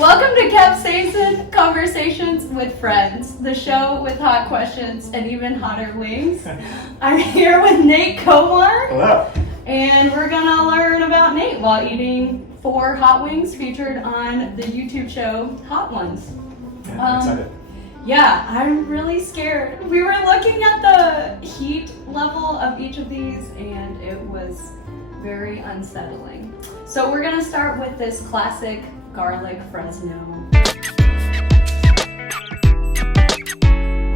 Welcome to Capsaicin Conversations with Friends, the show with hot questions and even hotter wings. I'm here with Nate Komar. Hello. And we're gonna learn about Nate while eating 4 hot wings featured on the YouTube show Hot Ones. Yeah, I'm excited. Yeah, I'm really scared. We were looking at the heat level of each of these and it was very unsettling. So we're gonna start with this classic garlic Fresno.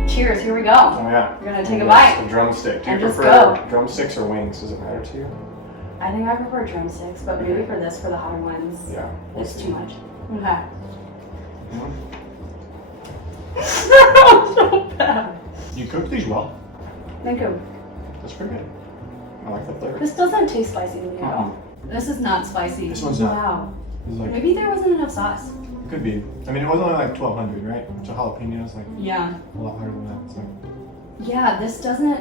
Cheers, here we go. Oh yeah. We're gonna take a bite. A drumstick. Do you And just prefer go. drumsticks or wings? Does it matter to you? I think I prefer drumsticks, but maybe for this, for the hotter ones, Yeah. it's too much. Okay. Mm-hmm. So bad. You cook these well. Thank you. That's pretty good. I like the flavor. This doesn't taste spicy to me at all. This is not spicy. This one's not. Wow. It's like, Maybe there wasn't enough sauce. it could be. I mean, it was only like 1,200, right? So jalapenos like Yeah. a lot harder than that. So. Yeah, this doesn't,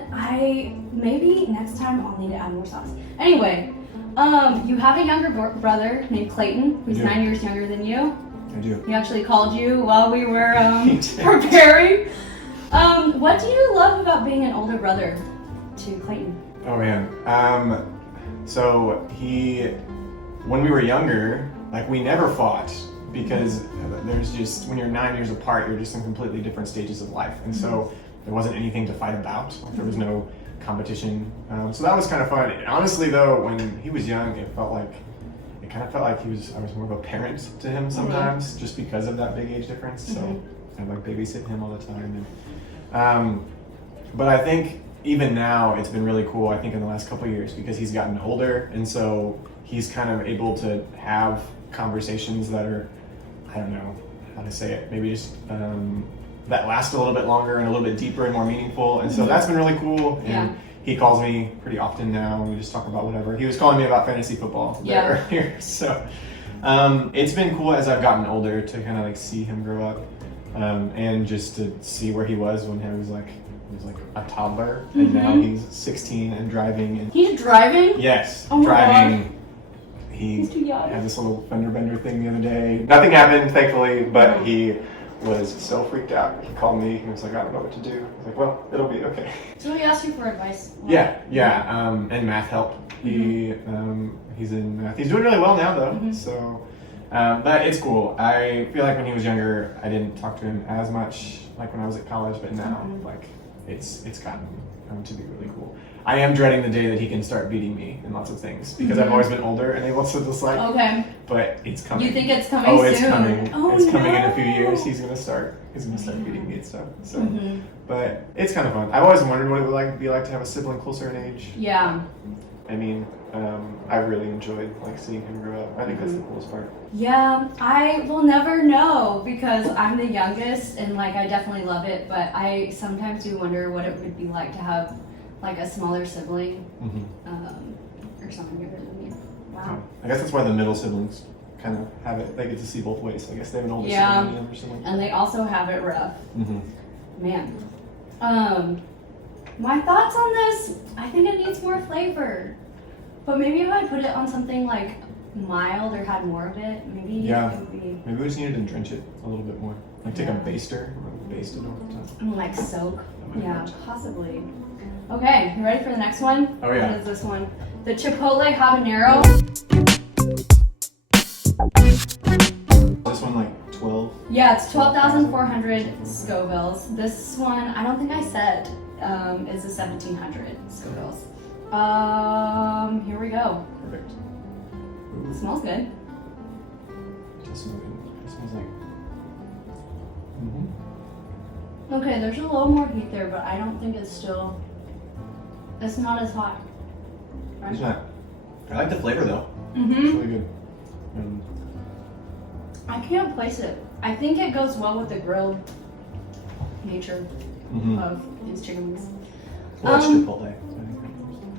maybe next time I'll need to add more sauce. Anyway, you have a younger brother named Clayton, who's I do. 9 years younger than you. I do. He actually called you while we were He did. preparing. What do you love about being an older brother to Clayton? Oh man. So when we were younger, like we never fought because there's just, when you're 9 years apart, you're just in completely different stages of life. And so there wasn't anything to fight about. Like, there was no competition. So that was kind of fun. Honestly though, when he was young, it kind of felt like I was more of a parent to him sometimes, just because of that big age difference. So kind of like babysitting him all the time. And, but I think even now it's been really cool, I think in the last couple of years, because he's gotten older, and so he's kind of able to have conversations that are, I don't know how to say it, maybe just that last a little bit longer and a little bit deeper and more meaningful. And so that's been really cool. And he calls me pretty often now, and we just talk about whatever. He was calling me about fantasy football earlier. So it's been cool as I've gotten older to kind of like see him grow up, and just to see where he was when he was like a toddler, and now he's 16 and driving. And He's driving? yes, Oh my driving. God. He He's too young. had this little fender bender thing the other day. Nothing happened, thankfully, but he was so freaked out. He called me. He was like, I don't know what to do. I was like, well, it'll be okay. So he asked you for advice? Yeah. And math help. He's in math. He's doing really well now, though. So, but it's cool. I feel like when he was younger, I didn't talk to him as much, like when I was at college. But now, like, it's gotten to be really cool. I am dreading the day that he can start beating me in lots of things, because I've always been older and able to just like. Okay. But it's coming. You think it's coming Oh, soon? it's coming. Oh, it's coming in a few no. years. He's gonna start beating me and stuff. So, but it's kind of fun. I've always wondered what it would be like to have a sibling closer in age. Yeah. I mean, I really enjoyed like seeing him grow up. I think that's the coolest part. Yeah, I will never know because I'm the youngest and like I definitely love it, but I sometimes do wonder what it would be like to have like a smaller sibling or someone younger than you. Wow. I guess that's why the middle siblings kind of have it. They get to see both ways. I guess they have an older sibling and a younger sibling. And they also have it rough. Man. My thoughts on this, I think it needs more flavor. But maybe if I put it on something like mild or had more of it, maybe it would be... Maybe we just needed to drench it a little bit more. Like take a baster and baste it over time. And like soak. Yeah, possibly. Okay, you ready for the next one? Oh yeah. What is this one? The Chipotle Habanero. This one like 12? Yeah, it's 12,400 Scovilles. This one, I don't think I said, is a 1,700 Scovilles. Here we go. Perfect. It smells good. It does smell good. It smells like... Okay, there's a little more heat there, but I don't think it's not as hot. Right? It's not. I like the flavor though. Mm-hmm. It's really good. I can't place it. I think it goes well with the grilled nature of these chicken wings. Well, it's Chipotle.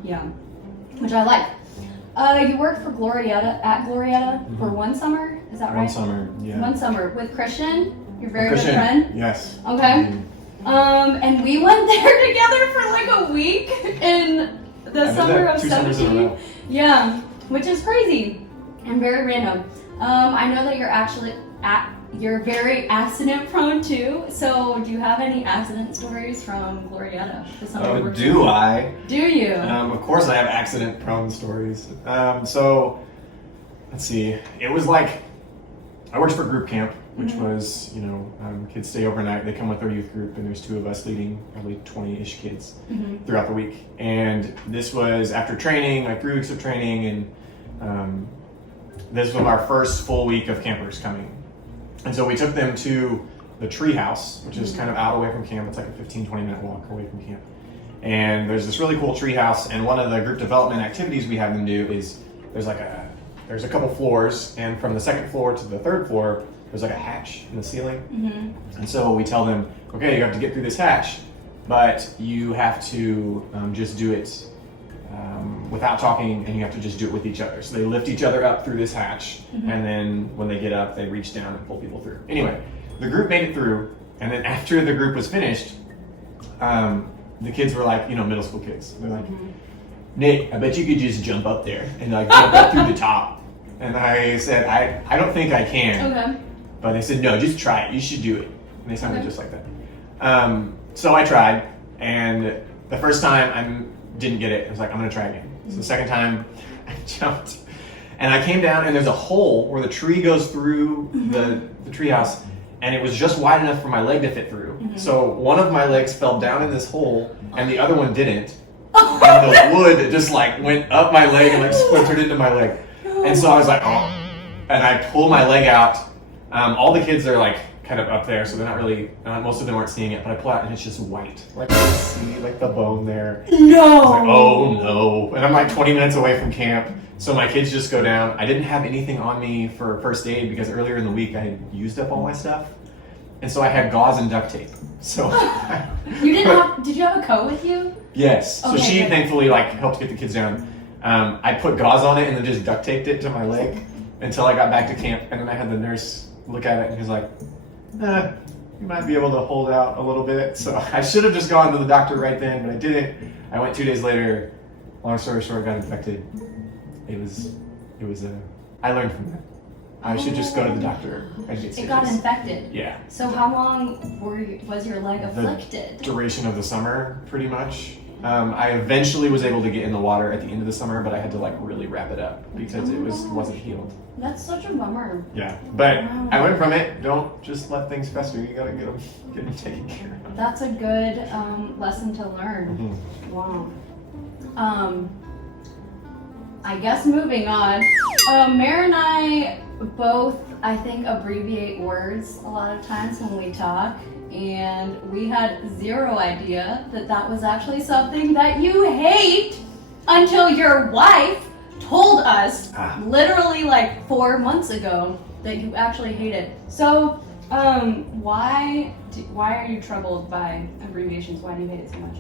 Yeah, which I like. You worked for Glorietta for one summer, is that right? One summer, yeah. One summer with Christian, your very Christian, good friend. yes. Okay. And we went there together for like a week in the summer of 17. Yeah, which is crazy and very random. I know that you're actually you're very accident prone too. So do you have any accident stories from Glorietta? Oh, do I? Do you? Of course I have accident prone stories. So let's see. It was like, I worked for group camp, which was, kids stay overnight. They come with their youth group, and there's 2 of us leading probably 20-ish kids throughout the week. And this was after training, like 3 weeks of training, and this was our first full week of campers coming. And so we took them to the tree house, which is kind of out away from camp. It's like a 15-20 minute walk away from camp. And there's this really cool tree house, and one of the group development activities we have them do is there's a couple floors, and from the 2nd floor to the 3rd floor, there's like a hatch in the ceiling. And so we tell them, okay, you have to get through this hatch, but you have to just do it without talking, and you have to just do it with each other. So they lift each other up through this hatch, and then when they get up, they reach down and pull people through. Anyway, the group made it through, and then after the group was finished, the kids were like, middle school kids. They're like, Nick, I bet you could just jump up there and like jump up through the top. And I said, I don't think I can. Okay. But they said, no, just try it. You should do it. And they sounded just like that. So I tried, and the first time I didn't get it. I was like, I'm gonna try again. So the second time I jumped, and I came down, and there's a hole where the tree goes through the treehouse, and it was just wide enough for my leg to fit through. So one of my legs fell down in this hole, and the other one didn't. And the wood just like went up my leg and like splintered into my leg. And so I was like, oh, and I pull my leg out. All the kids are like kind of up there, so they're not really, most of them aren't seeing it, but I pull out and it's just white. Like I can see like the bone there. No! I was like, oh no. And I'm like 20 minutes away from camp, so my kids just go down. I didn't have anything on me for first aid because earlier in the week I had used up all my stuff. And so I had gauze and duct tape. So did you have a coat with you? Yes. Okay, so she good. thankfully like helped get the kids down. I put gauze on it and then just duct taped it to my leg until I got back to camp, and then I had the nurse look at it and he was like, you might be able to hold out a little bit. So I should have just gone to the doctor right then, but I didn't. I went 2 days later. Long story short, got infected. I learned from that. I should just go to the doctor and get stitches. It got infected. Yeah. So how long was your leg afflicted? The duration of the summer, pretty much. I eventually was able to get in the water at the end of the summer, but I had to like really wrap it up because it wasn't healed. That's such a bummer. Yeah, but Wow. I went from it. Don't just let things fester. You gotta get them taken care of. That's a good lesson to learn. Wow. I guess moving on. Mare and I both, I think, abbreviate words a lot of times when we talk. And we had zero idea that was actually something that you hate until your wife told us literally like 4 months ago that you actually hate it. So, why are you troubled by abbreviations? Why do you hate it so much?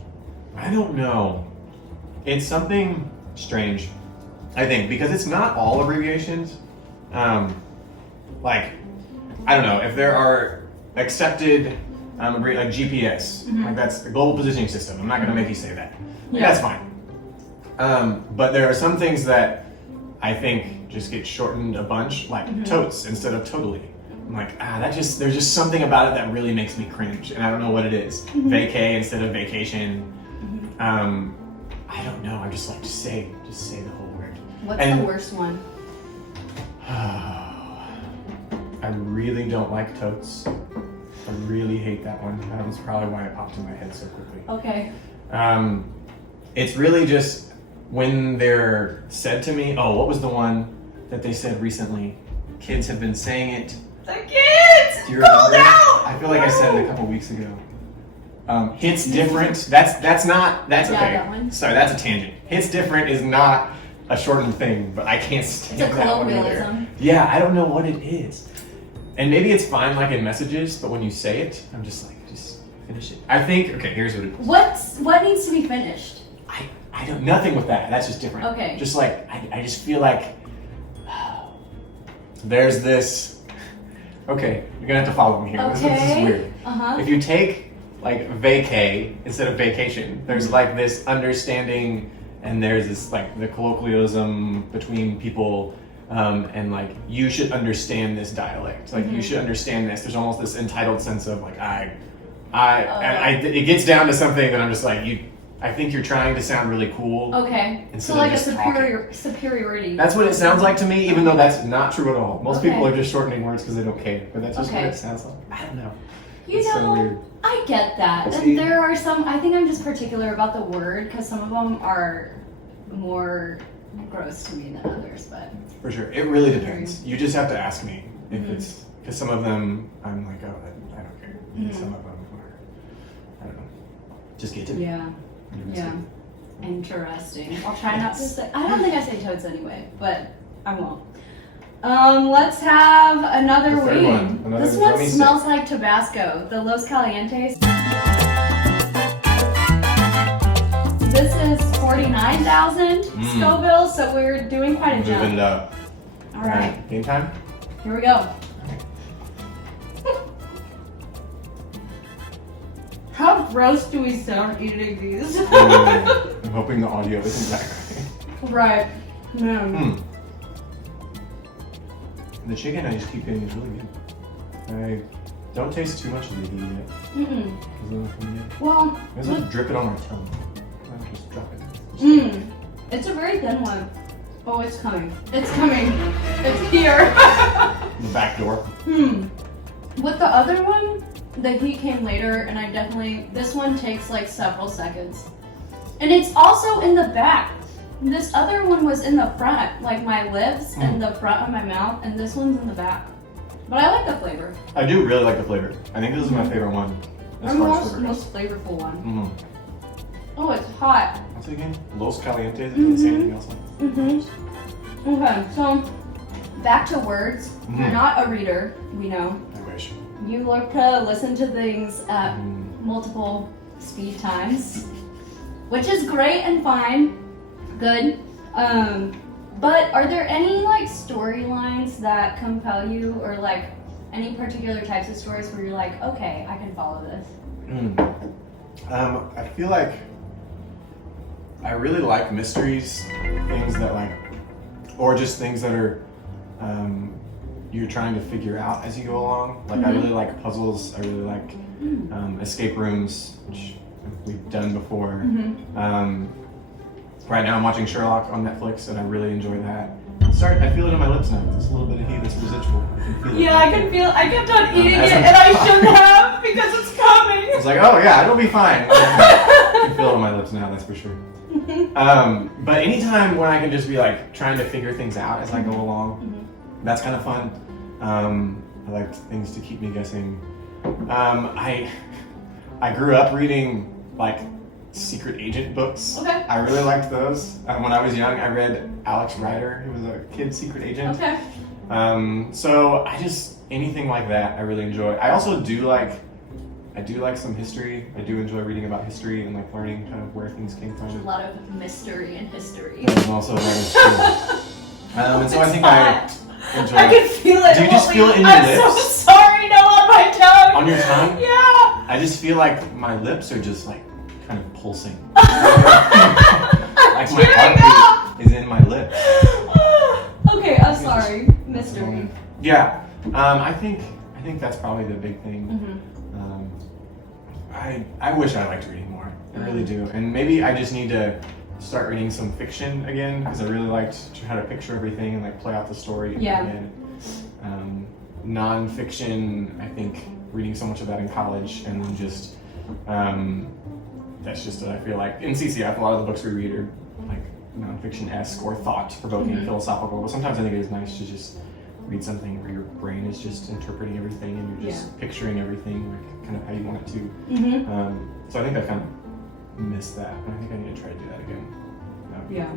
I don't know. It's something strange, I think, because it's not all abbreviations. Like, I don't know, if there are accepted like GPS, like that's the global positioning system. I'm not going to make you say that. Yeah. That's fine. But there are some things that I think just get shortened a bunch, like totes instead of totally. I'm like, there's just something about it that really makes me cringe, and I don't know what it is. Vacay instead of vacation. I don't know. I'm just like, just say the whole word. What's the worst one? I really don't like totes. I really hate that one. That was probably why it popped in my head so quickly. Okay. It's really just when they're said to me. Oh, what was the one that they said recently? Kids have been saying it. The kids! Do you remember? Called out! I feel like I said it a couple weeks ago. Hits different. That's not. That's Yeah, okay. that one. Sorry, that's a tangent. Hits different is not a shortened thing, but I can't stand It's a that one either. colloquialism. Yeah, I don't know what it is. And maybe it's fine like in messages, but when you say it, I'm just like, just finish it. I think, okay, here's what it is. What needs to be finished? I don't, nothing with that. That's just different. Okay. Just like, I just feel like there's this, okay, you're gonna have to follow me here. This is weird. If you take like vacay instead of vacation, there's like this understanding, and there's this like the colloquialism between people and like you should understand this dialect, like you should understand this. There's almost this entitled sense of like it gets down to something that I'm just like I think you're trying to sound really cool. Okay. Instead So like of a just superiority. That's what it sounds like to me, even though that's not true at all. Most people are just shortening words because they don't care, but that's just what it sounds like. I don't know. It's so weird. I get that. And there are some, I think I'm just particular about the word because some of them are more gross to me than others, but. For sure. It really depends. You just have to ask me if it's, because some of them I'm like, oh, I don't care. And some of them are, I don't know. Just get to me. Yeah. Yeah. Interesting. I'll try not to say, I don't think I say toads anyway, but I won't. Let's have another weed. This one smells like Tabasco, the Los Calientes. This is 49,000 Scoville, so we're doing quite a jump. Moving it up. All right. Game time? Here we go. How gross do we sound eating these? I'm hoping the audio isn't that great. Right. Mm. The chicken I just keep getting is really good. I don't taste too much of the ghee yet. Well, I just like drip it on my tongue. I just drop it. It's a very thin one. Oh, it's coming. It's coming. It's here. The back door. With the other one, the heat came later, and this one takes like several seconds. And it's also in the back. This other one was in the front, like my lips and the front of my mouth, and this one's in the back. But I like the flavor. I do really like the flavor. I think this is my favorite one. Most flavorful one. Oh, it's hot. What's it again? Los Calientes? It doesn't say anything else on it. Okay, so back to words. You're not a reader, we know. I wish. You like to listen to things at multiple speed times, which is great and fine. Good. But are there any like storylines that compel you, or like any particular types of stories where you're like, okay, I can follow this? I feel like I really like mysteries, things that like, or just things that are you're trying to figure out as you go along. Like I really like puzzles. I really like escape rooms, which we've done before. Right now I'm watching Sherlock on Netflix, and I really enjoy that. I feel it on my lips now. There's a little bit of heat that's residual. I can feel it. I can feel it. I kept on eating it, and I shouldn't have because it's coming. I was like, oh yeah, it'll be fine. I can feel it on my lips now, that's for sure. But anytime when I can just be like trying to figure things out as I go along, that's kind of fun. I like things to keep me guessing. I grew up reading like secret agent books. Okay. I really liked those. When I was young, I read Alex Rider, who was a kid secret agent. Okay. So anything like that, I really enjoy. I also do like some history. I do enjoy reading about history and like learning kind of where things came from. There's a lot of mystery in history. I'm also learning school. And so I think I enjoy. I can feel it. Do you just feel it in your lips? I'm so sorry, no, on my tongue. On your tongue? Yeah. I just feel like my lips are just like kind of pulsing. Like my heartbeat is in my lips. Okay, I'm sorry. Mystery. Yeah. I think that's probably the big thing. I wish I liked reading more. I really do. And maybe I just need to start reading some fiction again, because I really liked to try to picture everything and like play out the story in my head. Non-fiction, I think reading so much of that in college, and then just that's just what I feel like. In CCF, a lot of the books we read are like non-fiction-esque or thought-provoking, philosophical, but sometimes I think it is nice to just read something where your brain is just interpreting everything and you're just picturing everything like kind of how you want it to. So I think I kind of missed that, and I think I need to try to do that again. Yeah.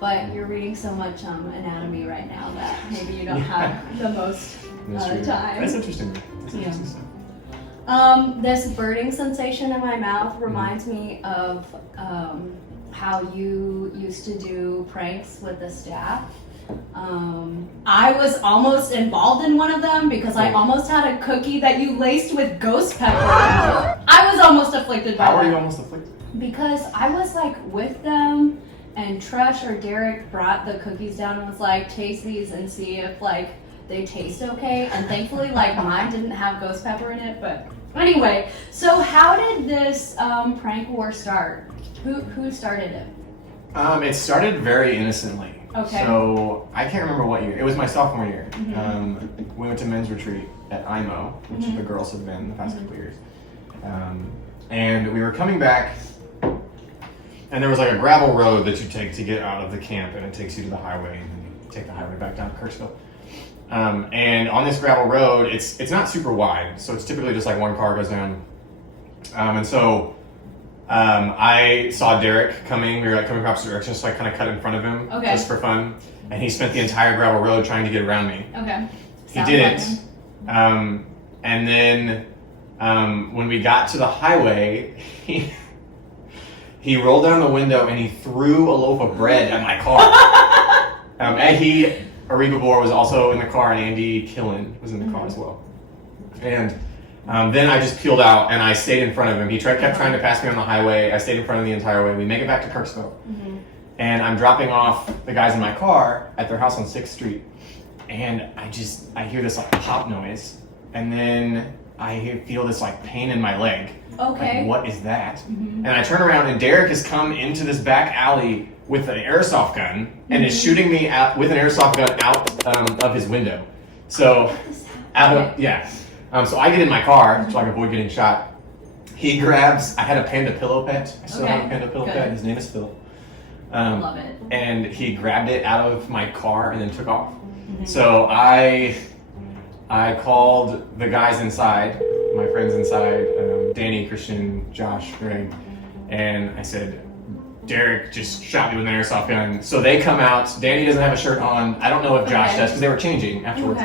But you're reading so much anatomy right now that maybe you don't have the most time. That's interesting. That's interesting stuff. This burning sensation in my mouth reminds me of how you used to do pranks with the staff. I was almost involved in one of them because I almost had a cookie that you laced with ghost pepper. I was almost afflicted by that. How were you almost afflicted? Because I was like with them and Trush or Derek brought the cookies down and was like, taste these and see if like they taste okay. And thankfully, like mine didn't have ghost pepper in it. But anyway, so how did this prank war start? Who started it? It started very innocently. Okay. So I can't remember what year. It was my sophomore year. Mm-hmm. We went to men's retreat at IMO, which the girls have been the past couple years. And we were coming back, and there was like a gravel road that you take to get out of the camp, and it takes you to the highway, and then you take the highway back down to Kirksville. And on this gravel road, it's not super wide, so it's typically just like one car goes down. And so I saw Derek coming. We were like coming from opposite directions, so I kind of cut in front of him just for fun. And he spent the entire gravel road trying to get around me. Okay. He didn't. And then when we got to the highway, he rolled down the window and he threw a loaf of bread at my car. And Ariba Bohr was also in the car, and Andy Killen was in the car as well. And then I just peeled out and I stayed in front of him. He kept trying to pass me on the highway. I stayed in front of him the entire way. We make it back to Kirksville. And I'm dropping off the guys in my car at their house on 6th Street. And I hear this like pop noise. And then I feel this like pain in my leg. Okay. Like, what is that? And I turn around and Derek has come into this back alley with an airsoft gun and is shooting me out with an airsoft gun out of his window. So, so I get in my car so I can avoid getting shot. He grabs, I had a Panda pillow pet. I still have a Panda pillow pet. His name is Phil. Love it. And he grabbed it out of my car and then took off. So I called the guys inside, my friends inside, Danny, Christian, Josh, Greg, and I said, Derek just shot me with an airsoft gun. So they come out. Danny doesn't have a shirt on. I don't know if Josh does because they were changing afterwards.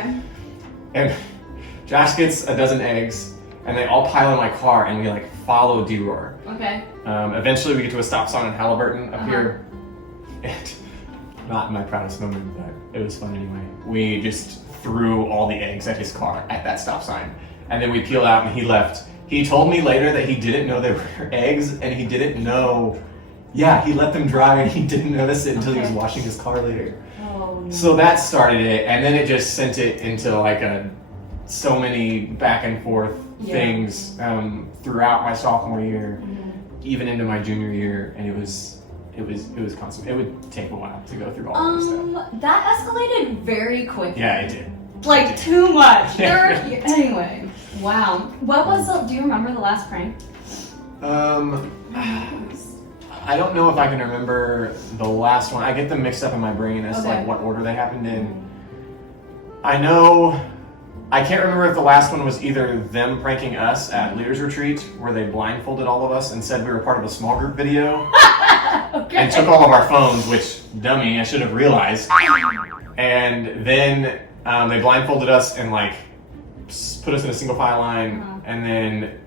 And Josh gets a dozen eggs, and they all pile in my car, and we like follow D-Roar. Eventually, we get to a stop sign in Halliburton up here. And not my proudest moment, but it was fun anyway. We just threw all the eggs at his car at that stop sign, and then we peeled out, and he left. He told me later that he didn't know they were eggs, and he didn't know. Yeah, he let them dry, and he didn't notice it until he was washing his car later. Oh, no. So that started it, and then it just sent it into like so many back and forth things throughout my sophomore year, even into my junior year, and it was constant. It would take a while to go through all this stuff. That escalated very quickly. Yeah, it did. Like too much. Anyway, wow. What was do you remember the last prank? I don't know if I can remember the last one. I get them mixed up in my brain as like what order they happened in. I know, I can't remember if the last one was either them pranking us at Leaders Retreat, where they blindfolded all of us and said we were part of a small group video, and took all of our phones, which, dummy, I should have realized. And then they blindfolded us and like put us in a single file line, and then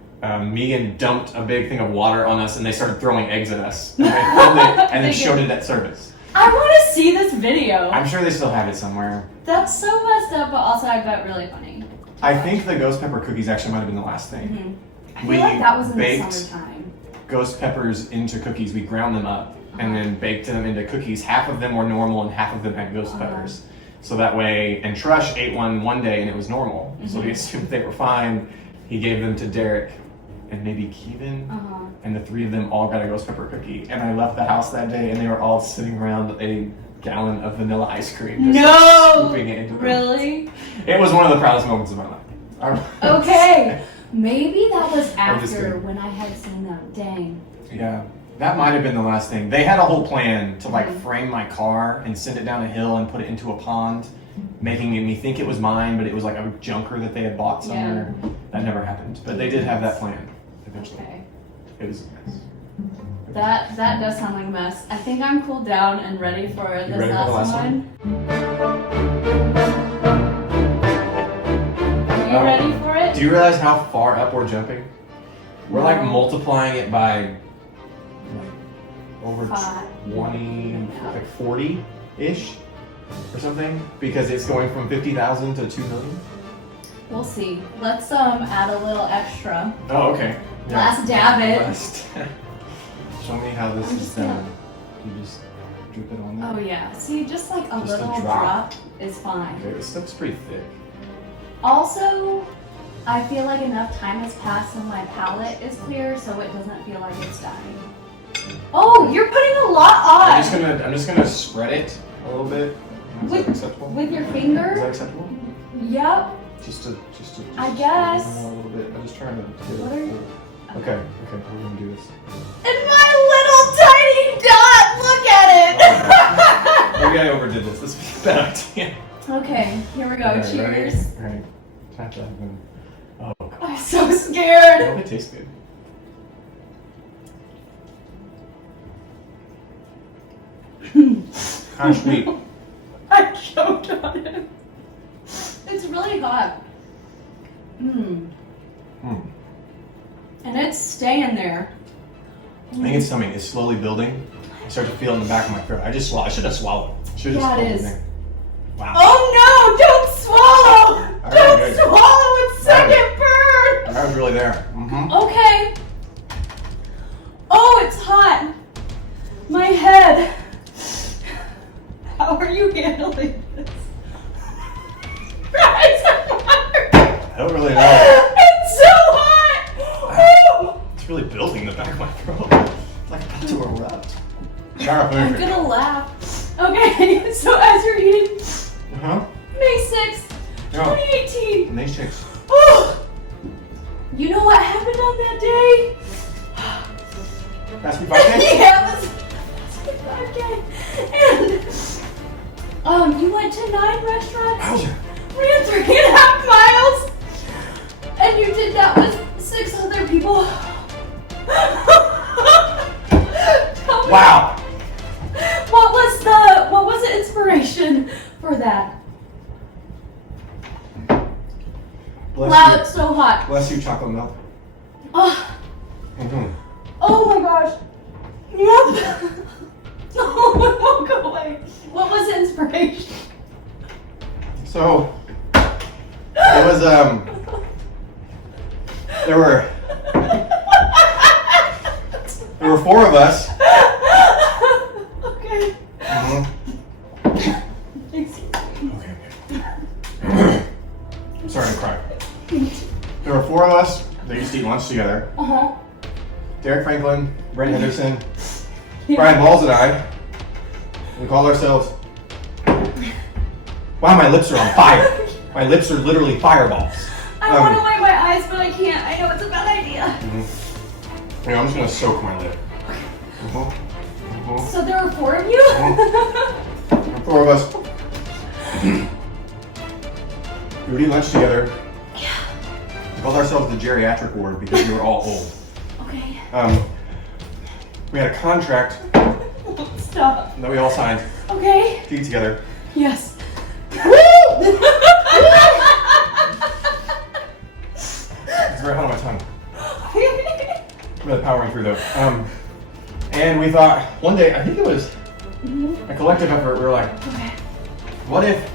Megan dumped a big thing of water on us, and they started throwing eggs at us. And they filmed it and then showed it at service. I want to see this video. I'm sure they still have it somewhere. That's so messed up, but also I bet really funny. I think the ghost pepper cookies actually might have been the last thing. I feel like that was in the baked summertime. Ghost peppers into cookies. We ground them up and then baked them into cookies. Half of them were normal and half of them had ghost peppers. So that way, and Trush ate one day and it was normal. So he assumed they were fine. He gave them to Derek and maybe Kevin, and the three of them all got a ghost pepper cookie. And I left the house that day, and they were all sitting around a gallon of vanilla ice cream, just like, scooping it into them. Really? It was one of the proudest moments of my life. Okay, maybe that was after when I had seen them. Dang. Yeah, that might have been the last thing. They had a whole plan to like frame my car and send it down a hill and put it into a pond, making me think it was mine, but it was like a junker that they had bought somewhere. That never happened, but they did have that plan eventually. It was a mess. That does sound like a mess. I think I'm cooled down and ready for this last one. Are you ready for it? Do you realize how far up we're jumping? We're like multiplying it by over 20, like 40-ish or something, because it's going from 50,000 to 2 million. We'll see. Let's add a little extra. Oh, okay. Last dab it. Show me how this is done. You just drip it on there. Oh yeah. See, just like a Just a little drop. drop is fine. Okay, this stuff's pretty thick. Also, I feel like enough time has passed and my palette is clear, so it doesn't feel like it's dying. Oh, you're putting a lot on. I'm just gonna spread it a little bit. Is that acceptable? With your Is finger? that acceptable? Yep. Just to I guess. a little bit. I'm just trying to get What are you? Okay, we're gonna do this. And my little tiny dot, look at it! Maybe I overdid this. This is a bad idea. Okay, here we go. Okay, Cheers. Ready? Alright. Tap that in. Oh god. I'm so I scared. hope it tastes good. Kind of sweet. I choked on it. It's really hot. Mmm. And it's staying there. I think it's coming. It's slowly building. I start to feel it in the back of my throat. I should have swallowed. Should have Yeah, just it swallowed is. there. Wow. Oh no! Don't swallow! All right, Don't good. swallow! It's All right. second burn! That was really there. Mm-hmm. Okay. Oh, it's hot. My head. How are you handling this? I don't really know. It's so hot! Oh. It's really building in the back of my throat. It's like about to erupt. I'm gonna laugh. Okay, so as you're eating, Uh-huh. May 6th, Yeah. 2018. Nice chicks. Oh, you know what happened on that day? Fast food 5K? Yeah, it was 5K. And you went to 9 restaurants, Wowzer. ran 3.5 miles, and you did that with 6 other people. Tell me, Wow. what was the inspiration for that? Bless Wow, you. it's so hot. Bless you, chocolate milk. Oh, Mm-hmm. oh my gosh. Yep. Oh, it won't go away. What was the inspiration? So, it was, there were 4 of us. Okay. Mm-hmm. Excuse me. Okay. I'm starting to cry. There were 4 of us that used to eat lunch together. Uh-huh. Derek Franklin, Brent Henderson, Brian Balls and I. We called ourselves... Wow, my lips are on fire. My lips are literally fireballs. I want to wipe my eyes, but I can't. I know it's a bad idea. Here, I'm just going to soak my lip. So there were 4 of you? 4 of us. We would eat lunch together. Yeah. We called ourselves the geriatric ward because we were all old. Okay. We had a contract Stop. that we all signed Okay. to eat together. Yes. It's very hot on my tongue. Really powering through though. And we thought one day, I think it was a collective effort, we were like, Okay. what if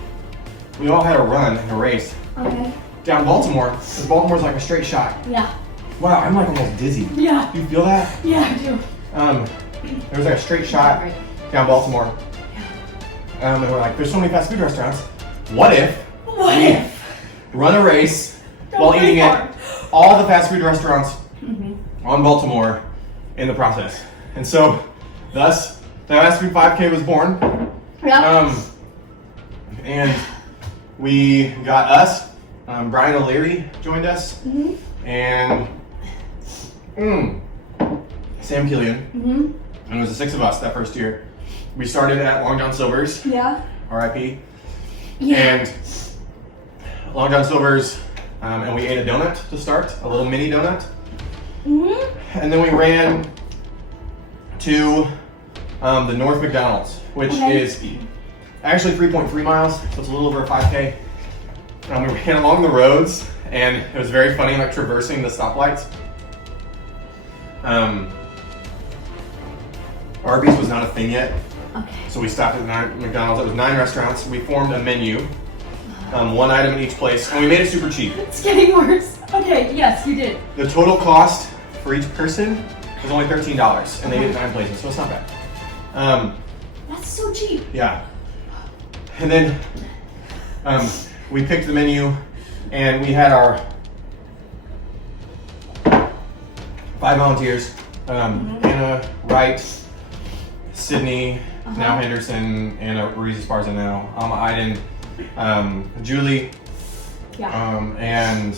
we all had a run in a race Okay. down Baltimore? Because Baltimore's like a straight shot. Yeah. Wow, I'm like almost dizzy. Yeah. Do you feel that? Yeah, I do. There was like a straight shot Right. down Baltimore. And we're like, there's so many fast food restaurants. What if What we if? run a race Don't while play eating hard. at all the fast food restaurants Mm-hmm. on Baltimore in the process? And so, thus, the fast food 5K was born. Yeah. And we got us. Brian O'Leary joined us, Mm-hmm. and Sam Killian. Mm-hmm. And it was the 6 of us that first year. We started at Long John Silver's, Yeah. RIP, Yeah. and Long John Silver's, and we ate a donut to start, a little mini donut. Mm-hmm. And then we ran to the North McDonald's, which Okay. is actually 3.3 miles, so it's a little over a 5K. We ran along the roads, and it was very funny, like traversing the stoplights. Arby's was not a thing yet, Okay. so we stopped at McDonald's. It was 9 restaurants. We formed a menu, 1 item in each place, and we made it super cheap. It's getting worse. Okay, yes, you did. The total cost for each person was only $13, and they did 9 places, so it's not bad. That's so cheap. Yeah. And then we picked the menu, and we had our 5 volunteers. Anna, Wright, Sydney, now Henderson, Anna, Ruiz Esparza now, Alma Iden, Julie, and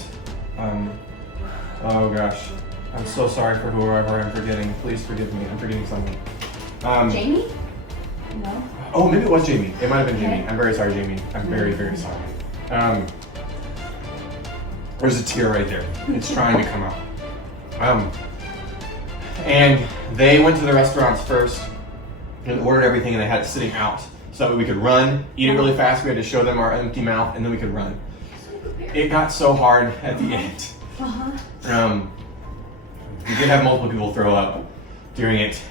oh gosh, I'm so sorry for whoever I'm forgetting. Please forgive me. I'm forgetting someone. Jamie? No. Oh, maybe it was Jamie. It might have been Jamie. I'm very sorry, Jamie. I'm very, very sorry. There's a tear right there. It's trying to come out. And they went to the restaurants first and ordered everything, and they had it sitting out so that we could run, eat it really fast. We had to show them our empty mouth, and then we could run. It got so hard at the end. We did have multiple people throw up during it.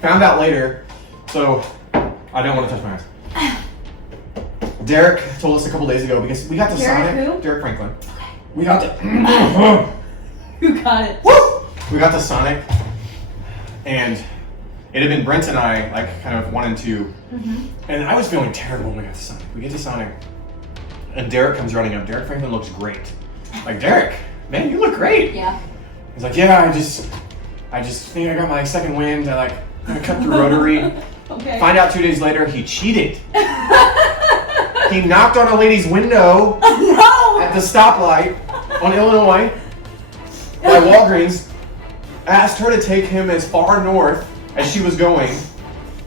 Found out later, so I don't want to touch my eyes. Derek told us a couple days ago because we got the Sonic. Who? Derek Franklin. We got the. Who got it? Woo! We got the Sonic, and it had been Brent and I kind of 1 and 2, and I was feeling terrible when we got to Sonic. We get to Sonic, and Derek comes running up. Derek Franklin looks great. Like, Derek, man, you look great. Yeah. He's like, yeah, I just think I got my second wind. I cut through rotary. Okay. Find out 2 days later, he cheated. He knocked on a lady's window at the stoplight on Illinois by Walgreens, asked her to take him as far north as she was going.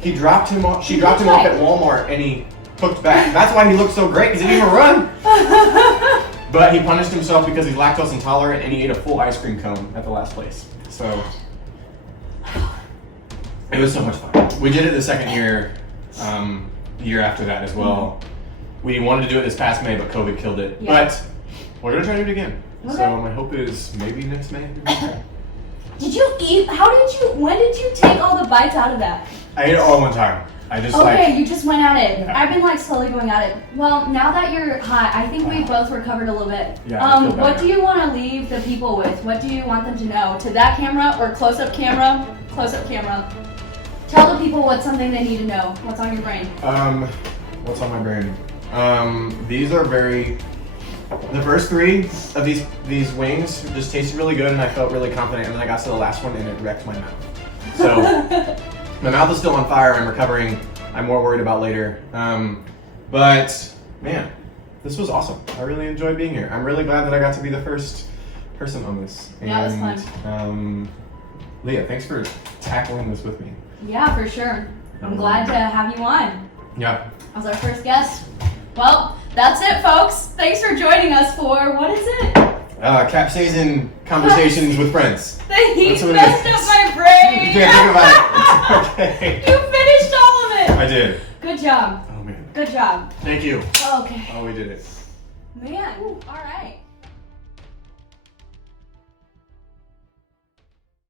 She dropped him off at Walmart, and he hooked back. That's why he looked so great, because he didn't even run. But he punished himself because he's lactose intolerant, and he ate a full ice cream cone at the last place. So it was so much fun. We did it the second year, year after that as well. We wanted to do it this past May, but COVID killed it. Yeah. But we're gonna try to do it again. Okay. So my hope is maybe next May. Did you eat? When did you take all the bites out of that? I ate it all at one time. I just you just went at it. Yeah. I've been slowly going at it. Well, now that you're hot, I think we both recovered a little bit. Yeah, what do you want to leave the people with? What do you want them to know? To that camera or close-up camera? Close-up camera. Tell the people what's something they need to know. What's on your brain? What's on my brain? These are the first 3 of these wings just tasted really good, and I felt really confident, and then I got to the last one and it wrecked my mouth. So my mouth is still on fire. I'm recovering. I'm more worried about later. But man, this was awesome. I really enjoyed being here. I'm really glad that I got to be the first person on this. Yeah, it was fun. Leah, thanks for tackling this with me. Yeah, for sure. I'm glad to have you on. Yeah. As our first guest. Well, that's it, folks. Thanks for joining us for, what is it? Capsaicin Conversations with Friends. He messed up my brain. You can't think about it. It's okay. You finished all of it. I did. Good job. Oh, man. Good job. Thank you. Okay. Oh, we did it. Man, all right.